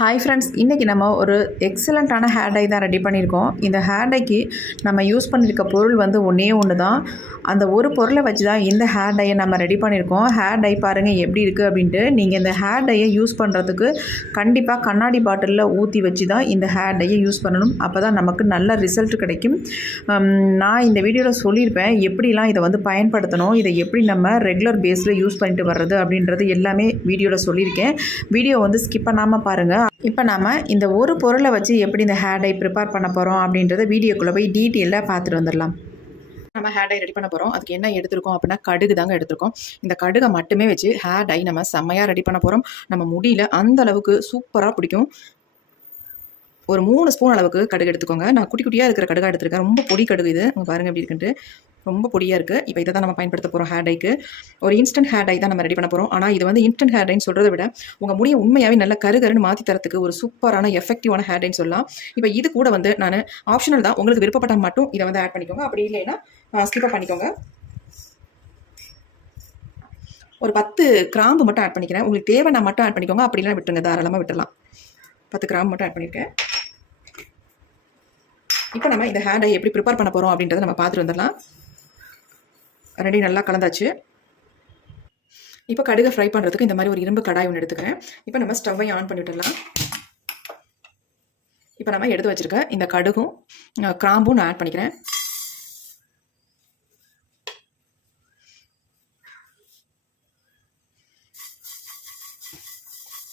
Hi friends, இன்றைக்கி நம்ம ஒரு எக்ஸலண்ட்டான ஹேர் டை தான் ரெடி பண்ணியிருக்கோம். இந்த ஹேர் டைக்கு நம்ம யூஸ் பண்ணியிருக்க பொருள் வந்து ஒன்றே ஒன்று தான். அந்த ஒரு பொருளை வச்சு தான் இந்த ஹேர் டையை நம்ம ரெடி பண்ணியிருக்கோம். ஹேர் டை பாருங்கள் எப்படி இருக்குது அப்படின்ட்டு. நீங்கள் இந்த ஹேர் டையை யூஸ் பண்ணுறதுக்கு கண்டிப்பாக கண்ணாடி பாட்டிலில் ஊற்றி வச்சு தான் இந்த ஹேர் டையை யூஸ் பண்ணணும். அப்போ தான் நமக்கு நல்ல ரிசல்ட் கிடைக்கும். நான் இந்த வீடியோவில் சொல்லியிருப்பேன் எப்படிலாம் இதை வந்து பயன்படுத்தணும், இதை எப்படி நம்ம ரெகுலர் பேஸில் யூஸ் பண்ணிட்டு வர்றது அப்படின்றது எல்லாமே வீடியோவில் சொல்லியிருக்கேன். வீடியோ வந்து ஸ்கிப் பண்ணாமல் பாருங்கள். இப்போ நாம் இந்த ஒரு பொருளை வச்சு எப்படி இந்த ஹேர் டை ப்ரிப்பேர் பண்ண போகிறோம் அப்படின்றத வீடியோக்குள்ளே போய் டீட்டெயிலாக பார்த்துட்டு வந்துடலாம். நம்ம ஹேர் டை ரெடி பண்ண போகிறோம். அதுக்கு என்ன எடுத்துருக்கோம் அப்படின்னா கடுகு தாங்க எடுத்துருக்கோம். இந்த கடுகை மட்டுமே வச்சு ஹேர் டை நம்ம செம்மையாக ரெடி பண்ண போகிறோம். நம்ம முடியல அந்த அளவுக்கு சூப்பராக பிடிக்கும். ஒரு 3 ஸ்பூன் அளவுக்கு கடுகு எடுத்துக்கோங்க. நான் குட்டி குட்டியாக இருக்கிற கடுகாக எடுத்துருக்கேன். ரொம்ப பொடி கடுகு இது. பாருங்கள் எப்படி இருக்குன்ட்டு ரொம்ப பொடியாக இருக்குது. இப்போ இதை தான் நம்ம பயன்படுத்த போகிறோம் ஹேர் டைக்கு. ஒரு இன்ஸ்டன்ட் ஹேர் டை தான் நம்ம ரெடி பண்ண போகிறோம். ஆனால் இது வந்து இன்ஸ்டன்ட் ஹேர் டைன்னு சொல்கிறத விட உங்கள் முடியை உண்மையாகவே நல்ல கருகருன்னு மாற்றி தரத்துக்கு ஒரு சூப்பரான எஃபெக்டிவான ஹேர் டைன்னு சொல்லலாம். இப்போ இது கூட வந்து நான் ஆப்ஷனல் தான், உங்களுக்கு விருப்பப்பட்டால் மட்டும் இதை வந்து ஆட் பண்ணிக்கோங்க. அப்படி இல்லைன்னா ஸ்கிப் பண்ணிக்கோங்க. ஒரு 10 கிராம்பு மட்டும் ஆட் பண்ணிக்கிறேன். உங்களுக்கு தேவைன்னா மட்டும் ஆட் பண்ணிக்கோங்க. அப்படிலாம் விட்டுருங்க, தாராளமாக விட்டுடலாம். 10 கிராம்பு மட்டும் ஆட் பண்ணியிருக்கேன். இப்போ நம்ம இந்த ஹேர் டை எப்படி ப்ரிப்பேர் பண்ண போகிறோம் அப்படின்றத நம்ம பார்த்துட்டு வந்துடலாம். ரெடி நல்லா கலந்தாச்சு. இப்போ கடுகை ஃப்ரை பண்ணுறதுக்கு இந்த மாதிரி ஒரு இரும்பு கடாய் ஒன்று எடுத்துக்கிறேன். இப்போ நம்ம ஸ்டவ்வை ஆன் பண்ணி விட்டுடலாம். இப்போ நம்ம எடுத்து வச்சுருக்க இந்த கடுகும் கிராம்பும் நான் ஆட் பண்ணிக்கிறேன்.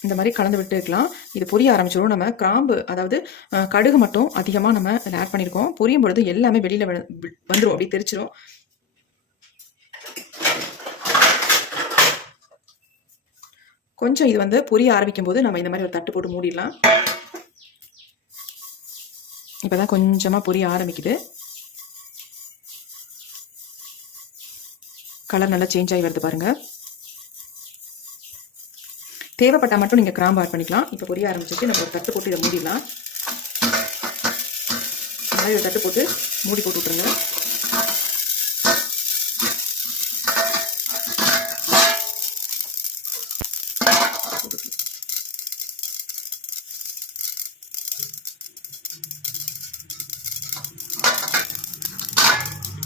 இந்த மாதிரி கலந்து விட்டுக்கலாம். இது பொரிய ஆரம்பிச்சிடும். நம்ம கிராம்பு அதாவது கடுகு மட்டும் அதிகமாக நம்ம ஆட் பண்ணியிருக்கோம். பொரியும் பொழுது எல்லாமே வெளியில் வந்துடும், அப்படி தெரிச்சிடும். கொஞ்சம் இது வந்து பொரிய ஆரம்பிக்கும் போது நம்ம இந்த மாதிரி ஒரு தட்டு போட்டு மூடிடலாம். இப்போ தான் கொஞ்சமாக பொரிய ஆரம்பிக்குது. கலர் நல்லா சேஞ்ச் ஆகி வருது பாருங்கள். தேவைப்பட்டால் மட்டும் நீங்கள் கிராம்பு ஆட் பண்ணிக்கலாம். இப்போ பொரிய ஆரம்பிச்சிட்டு நம்ம ஒரு தட்டு போட்டு இதை மூடிடலாம். இந்த மாதிரி ஒரு தட்டு போட்டு மூடி போட்டு விட்ருங்க.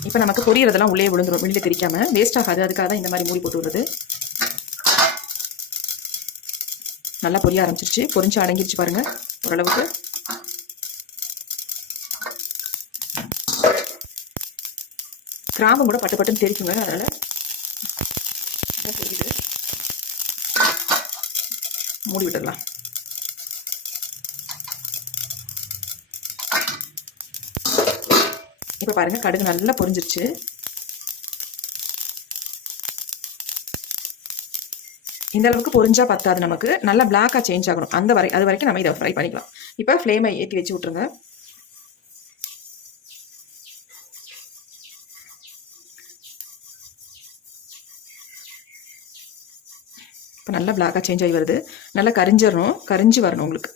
இப்போ நமக்கு பொரியறதெல்லாம் உள்ளே விழுந்துடும், வெளியில் தெரிக்காமல் வேஸ்ட் ஆகாது. அதுக்காக தான் இந்த மாதிரி மூடி போட்டு விடுறது. நல்லா பொரிய ஆரம்பிச்சிருச்சு, பொரிஞ்சு அடங்கிருச்சு பாருங்கள் ஓரளவுக்கு. கிராம்பம் கூட பட்டு பட்டுன்னு தெரிக்குங்க, அதனால் தெரியுது. மூடி விட்டுடலாம். இப்போ பாருங்கள் கடுகு நல்லா பொரிஞ்சிருச்சு. இந்த அளவுக்கு பொரிஞ்சா பத்தாது, நமக்கு நல்லா பிளாக்காக சேஞ்ச் ஆகணும். அது வரைக்கும் நம்ம இதை ஃப்ரை பண்ணிக்கலாம். இப்போ ஃப்ளேமை ஏற்றி வச்சு விட்ருங்க. இப்போ நல்லா பிளாக்காக சேஞ்ச் ஆகி வருது. நல்லா கரிஞ்சு வரணும் உங்களுக்கு.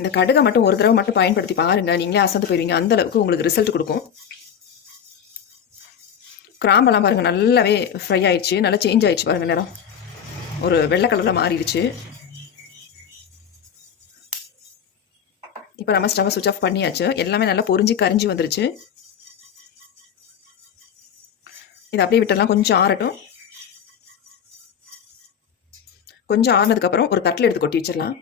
இந்த கடுகை மட்டும் ஒரு தடவை மட்டும் பயன்படுத்தி பாருங்கள், நீங்களே அசந்து போயிருவீங்க. அந்த அளவுக்கு உங்களுக்கு ரிசல்ட் கொடுக்கும். கிராம்பெல்லாம் பாருங்கள் நல்லாவே ஃப்ரை ஆயிடுச்சு, நல்லா சேஞ்ச் ஆயிடுச்சு பாருங்கள். நேரம் ஒரு வெள்ளை கலரில் மாறிடுச்சு. இப்போ நம்ம ஸ்டவ் சுவிட்ச் ஆஃப் பண்ணியாச்சு. எல்லாமே நல்லா பொரிஞ்சு கரிஞ்சு வந்துருச்சு. இதை அப்படியே விட்டுடலாம், கொஞ்சம் ஆறட்டும். கொஞ்சம் ஆறினதுக்கப்புறம் ஒரு தட்டில் எடுத்து கொட்டி வச்சிடலாம்.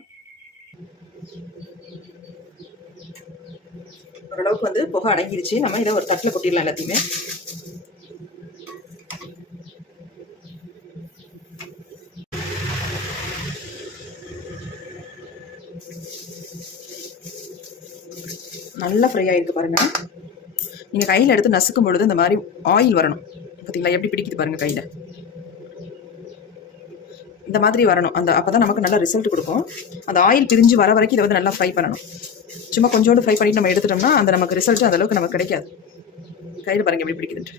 ஓரளவுக்கு வந்து புகை அடங்கிருச்சு. நம்ம இதை ஒரு தட்டில் கொட்டிடலாம் எல்லாத்தையுமே. நல்லா ஃப்ரை ஆகிருக்கு பாருங்கள். நீங்கள் கையில் எடுத்து நசுக்கும் பொழுது இந்த மாதிரி ஆயில் வரணும். பார்த்தீங்களா எப்படி பிடிக்குது பாருங்கள் கையில். இந்த மாதிரி வரணும். அப்போ தான் நமக்கு நல்ல ரிசல்ட் கொடுக்கும். அந்த ஆயில் பிரிஞ்சு வர வரைக்கும் இதை வந்து நல்லா ஃப்ரை பண்ணணும். சும்மா கொஞ்சோண்டு ஃப்ரை பண்ணிட்டு நம்ம எடுத்துட்டோம்னா அந்த நமக்கு ரிசல்ட் அந்த அளவுக்கு நமக்கு கிடைக்காது. கையில் பாருங்கள் எப்படி பிடிக்குதுன்ட்டு.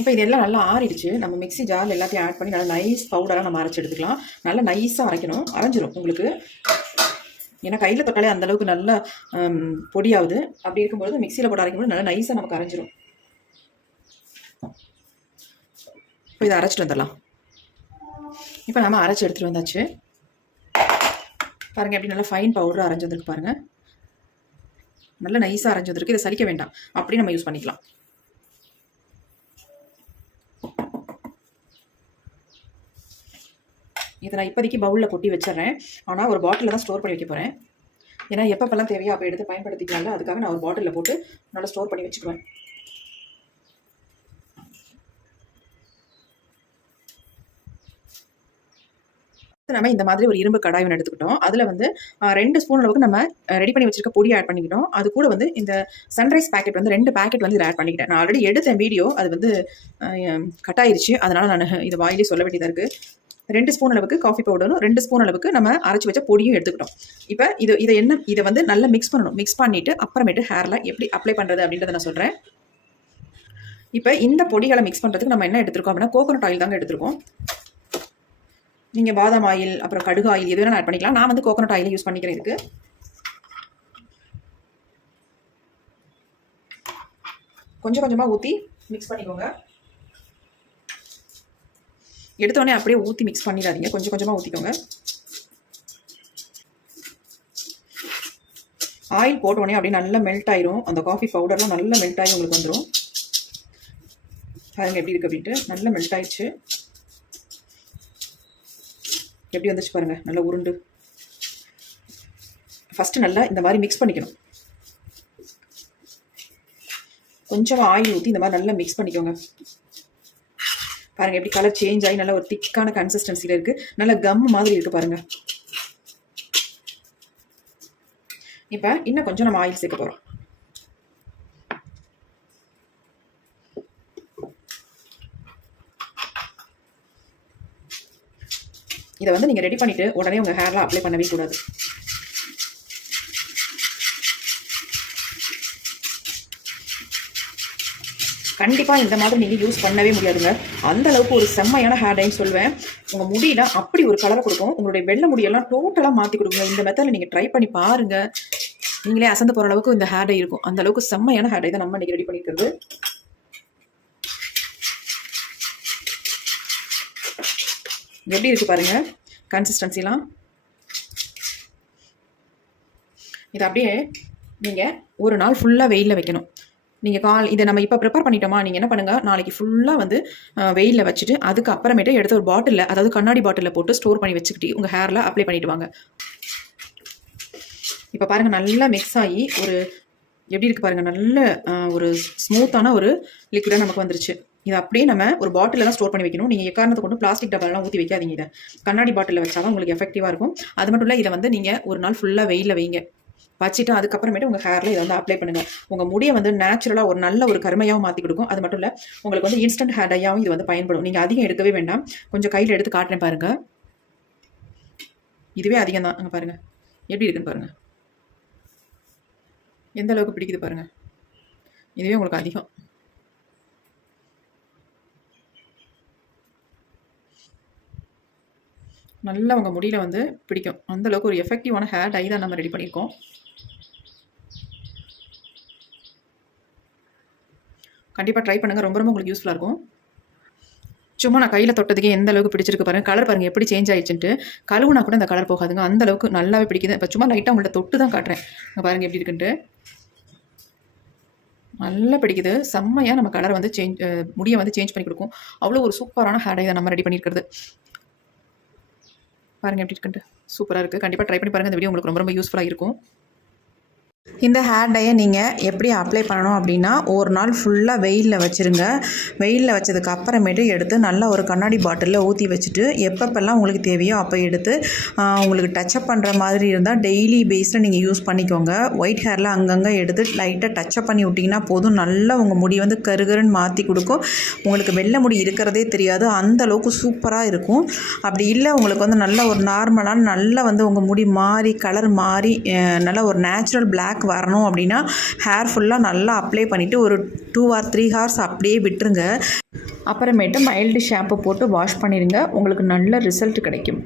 இப்போ இதெல்லாம் நல்லா ஆறிடுச்சு. நம்ம மிக்ஸி ஜாரில் எல்லாத்தையும் ஆட் பண்ணி நல்லா நைஸ் பவுடராக நம்ம அரைச்சி எடுத்துக்கலாம். நல்லா நைஸாக அரைக்கணும், அரைஞ்சிரும் உங்களுக்கு. ஏன்னா கையில் தொட்டாலே அந்தளவுக்கு நல்லா பொடியாகுது. அப்படி இருக்கும்போது மிக்சியில் போட்டு அரைக்கும்போது நல்லா நைஸாக நமக்கு அரைஞ்சிரும். இப்போ இதை அரைச்சிட்டு வந்துடலாம். இப்போ நம்ம அரைச்சி எடுத்துகிட்டு வந்தாச்சு. பாருங்கள் எப்படி நல்லா ஃபைன் பவுடர் அரைஞ்சி வந்துருக்கு பாருங்கள். நல்லா நைஸாக அரைஞ்சி வந்துருக்கு. இதை சலிக்க வேண்டாம், அப்படி நம்ம யூஸ் பண்ணிக்கலாம். இதை நான் இப்போதைக்கு பவுலில் கொட்டி வச்சிடறேன். ஆனால் ஒரு பாட்டிலில் தான் ஸ்டோர் பண்ணி வைக்க போகிறேன். ஏன்னா எப்பப்பெல்லாம் தேவையோ அப்போ எடுத்து பயன்படுத்திக்கலாம்ல, அதுக்காக நான் ஒரு பாட்டிலில் போட்டு நல்லா ஸ்டோர் பண்ணி வச்சுக்குவேன். நம்ம இந்த மாதிரி ஒரு இரும்பு கடாய் ஒன்று எடுத்துக்கிட்டோம். அதில் வந்து 2 ஸ்பூன் அளவுக்கு நம்ம ரெடி பண்ணி வச்சிருக்க பொடி ஆட் பண்ணிக்கிட்டோம். அது கூட வந்து இந்த சன்ரைஸ் பேக்கெட் வந்து 2 பேக்கெட் வந்து இதை ஆட் பண்ணிக்கிட்டேன். நான் ஆல்ரெடி எடுத்த வீடியோ அது வந்து கட் ஆயிடுச்சு. அதனால் நான் இது வாயிலே சொல்ல வேண்டியதாக இருக்குது. 2 ஸ்பூன் அளவுக்கு காஃபி பவுடரும் 2 ஸ்பூன் அளவுக்கு நம்ம அரைச்சி வச்ச பொடியும் எடுத்துக்கிட்டோம். இப்போ இதை வந்து நல்லா மிக்ஸ் பண்ணணும். மிக்ஸ் பண்ணிவிட்டு அப்புறமேட்டு ஹேரில் எப்படி அப்ளை பண்ணுறது அப்படின்றத நான் சொல்கிறேன். இப்போ இந்த பொடிகளை மிக்ஸ் பண்ணுறதுக்கு நம்ம என்ன எடுத்துருக்கோம் அப்படின்னா கோகோனட் ஆயில் தாங்க எடுத்துருக்கோம். நீங்கள் பாதாம் ஆயில் அப்புறம் கடுகு ஆயில் எது வேணால் ஆட் பண்ணிக்கலாம். நான் வந்து கோகோனட் ஆயில் யூஸ் பண்ணிக்கிறேன். இதுக்கு கொஞ்சம் கொஞ்சமாக ஊற்றி மிக்ஸ் பண்ணிக்கோங்க. எடுத்தோடனே அப்படியே ஊற்றி மிக்ஸ் பண்ணிடாதீங்க, கொஞ்சம் கொஞ்சமாக ஊற்றிக்கோங்க. ஆயில் போட்டோடனே அப்படியே நல்லா மெல்ட் ஆயிரும். அந்த காஃபி பவுடர்லாம் நல்லா மெல்ட் ஆகி உங்களுக்கு வந்துடும். பாருங்கள் எப்படி இருக்குது அப்படின்ட்டு. நல்லா மெல்ட் ஆயிடுச்சு. எப்படி வந்துச்சு பாருங்கள், நல்லா உருண்டு. ஃபஸ்ட்டு நல்லா இந்த மாதிரி மிக்ஸ் பண்ணிக்கணும். கொஞ்சம் ஆயில் ஊற்றி இந்த மாதிரி நல்லா மிக்ஸ் பண்ணிக்கோங்க. பாருங்கள் எப்படி கலர் சேஞ்ச் ஆகி நல்லா ஒரு திக்கான கன்சிஸ்டன்சியில் இருக்குது. நல்லா கம் மாதிரி இருக்குது பாருங்கள். இப்போ இன்னும் கொஞ்சம் நம்ம ஆயில் சேர்க்க போகிறோம். இதை வந்து நீங்கள் ரெடி பண்ணிவிட்டு உடனே உங்கள் ஹேரில் அப்ளை பண்ணவே கூடாது. கண்டிப்பாக இந்த மாதிரி நீங்கள் யூஸ் பண்ணவே முடியாதுங்க. அந்த அளவுக்கு ஒரு செம்மையான ஹேர் டைன்னு சொல்லுவேன். உங்கள் முடியில் அப்படி ஒரு கலரை கொடுக்கும். உங்களுடைய வெள்ளை முடியெல்லாம் டோட்டலாக மாற்றி கொடுக்குங்க. இந்த மெத்தடில் நீங்கள் ட்ரை பண்ணி பாருங்கள். நீங்களே அசந்து போகிற அளவுக்கு இந்த ஹேர் டை இருக்கும். அந்த அளவுக்கு செம்மையான ஹேர் டை தான் நம்ம இன்றைக்கி ரெடி பண்ணிக்கிறது. எப்படி இருக்குது பாருங்கள் கன்சிஸ்டன்சிலாம். இது அப்படியே நீங்கள் ஒரு நாள் ஃபுல்லாக வெயிலில் வைக்கணும். நீங்கள் இதை நம்ம இப்போ ப்ரிப்பேர் பண்ணிட்டோமா, நீங்கள் என்ன பண்ணுங்கள், நாளைக்கு ஃபுல்லாக வந்து வெயிலில் வச்சுட்டு அதுக்கப்புறமேட்டு எடுத்து ஒரு பாட்டிலில், அதாவது கண்ணாடி பாட்டிலில் போட்டு ஸ்டோர் பண்ணி வச்சுக்கிட்டு உங்கள் ஹேரில் அப்ளை பண்ணிவிட்டு வாங்க. இப்போ பாருங்கள் நல்லா மிக்ஸ் ஆகி ஒரு எப்படி இருக்குது பாருங்கள், நல்ல ஒரு ஸ்மூத்தான ஒரு லிக்விடாக நமக்கு வந்துருச்சு. இதை அப்படியே நம்ம ஒரு பாட்டிலில் தான் ஸ்டோர் பண்ணி வைக்கணும். நீங்கள் எக்காரணத்தை கொண்டு பிளாஸ்டிக் டப்பாலாம் ஊற்றி வைக்காதீங்க. இதை கண்ணாடி பாட்டிலில் வச்சா தான் உங்களுக்கு எஃபெக்டிவாக இருக்கும். அது மட்டும் இல்லை, இதை வந்து நீங்கள் ஒரு நாள் ஃபுல்லாக வெயிலில் வைங்க. வச்சுட்டு அதுக்கப்புறமேட்டு உங்கள் ஹேரில் இதை வந்து அப்ளை பண்ணுங்கள். உங்கள் முடியை வந்து நேச்சுரலாக ஒரு நல்ல ஒரு கருமையாகவும் மாற்றி கொடுக்கும். அது மட்டும் இல்லை, உங்களுக்கு வந்து இன்ஸ்டன்ட் ஹேர் டையாகவும் இது வந்து பயன்படும். நீங்கள் அதிகம் எடுக்கவே வேண்டாம். கொஞ்சம் கையில் எடுத்து காட்டுறேன் பாருங்கள். இதுவே அதிகம் தான். அங்கே பாருங்கள் எப்படி இருக்குன்னு பாருங்கள். எந்த அளவுக்கு பிடிக்குது பாருங்கள். இதுவே உங்களுக்கு அதிகம். நல்லா உங்கள் முடியில் வந்து பிடிக்கும். அந்தளவுக்கு ஒரு எஃபெக்டிவான ஹேர் டை தான் நம்ம ரெடி பண்ணியிருக்கோம். கண்டிப்பாக ட்ரை பண்ணுங்கள். ரொம்ப ரொம்ப உங்களுக்கு யூஸ்ஃபுல்லாக இருக்கும். சும்மா நான் கையில் தொட்டதுக்கே எந்த அளவுக்கு பிடிச்சிருக்கு பாருங்கள். கலர் பாருங்கள் எப்படி சேஞ்ச் ஆகிடுச்சுன்ட்டு. கழுவுனா கூட இந்த கலர் போகாதுங்க. அந்தளவுக்கு நல்லாவே பிடிக்குது. இப்போ சும்மா லைட்டாக உங்கள்கிட்ட தொட்டு தான் காட்டுறேன். இங்கே பாருங்கள் எப்படி இருக்குன்ட்டு. நல்லா பிடிக்குது. செம்மையாக நம்ம கலரை வந்து முடியை வந்து சேஞ்ச் பண்ணி கொடுக்கும். அவ்வளோ ஒரு சூப்பரான ஹேர் டை தான் நம்ம ரெடி பண்ணியிருக்கிறது. பாருங்கள் எப்படி இருக்குன்ட்டு. சூப்பராக இருக்குது. கண்டிப்பாக ட்ரை பண்ணி பாருங்கள். இந்த வீடியோ உங்களுக்கு ரொம்ப ரொம்ப யூஸ்ஃபுல்லாக இருக்கும். இந்த ஹேர் டையை நீங்கள் எப்படி அப்ளை பண்ணணும் அப்படின்னா, ஒரு நாள் ஃபுல்லாக வெயிலில் வச்சுருங்க. வெயிலில் வச்சதுக்கு அப்புறமேட்டு எடுத்து நல்லா ஒரு கண்ணாடி பாட்டிலில் ஊற்றி வச்சுட்டு எப்பப்பெல்லாம் உங்களுக்கு தேவையோ அப்போ எடுத்து உங்களுக்கு டச்சப் பண்ணுற மாதிரி இருந்தால் டெய்லி பேஸில் நீங்கள் யூஸ் பண்ணிக்கோங்க. ஒயிட் ஹேரில் அங்கங்கே எடுத்து லைட்டாக டச்சப் பண்ணி விட்டிங்கன்னா போதும். நல்லா உங்கள் முடி வந்து கருகருன்னு மாற்றி கொடுக்கும். உங்களுக்கு வெள்ளை முடி இருக்கிறதே தெரியாது. அந்த அளவுக்கு சூப்பராக இருக்கும். அப்படி இல்லை உங்களுக்கு வந்து நல்ல ஒரு நார்மலான நல்லா வந்து உங்கள் முடி மாறி கலர் மாறி நல்ல ஒரு நேச்சுரல் பிளாக் பேக் வரணும் அப்படின்னா ஹேர் ஃபுல்லாக நல்லா அப்ளை பண்ணிவிட்டு ஒரு 2 or 3 ஹார்ஸ் அப்படியே விட்டுருங்க. அப்புறமேட்டு மைல்டு ஷாம்பு போட்டு வாஷ் பண்ணிடுங்க. உங்களுக்கு நல்ல ரிசல்ட் கிடைக்கும்.